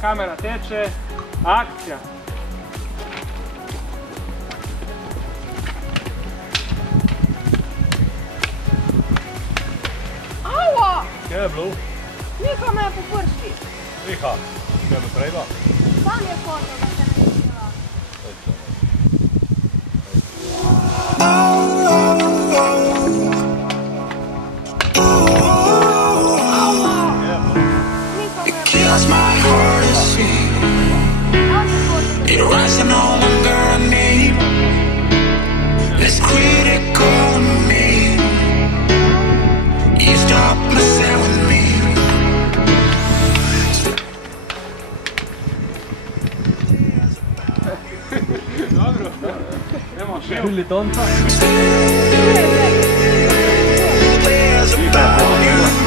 kamera teče, akcija! Ała! Keblu, Micha me po prsti. Miha, keblu treba? Sam je hotel, da se ne snima. Kills my heart to see it rising no longer on me. It's critical of me. You stop messing with me. Dobro, idemo še. Čuli tonca? There's about you.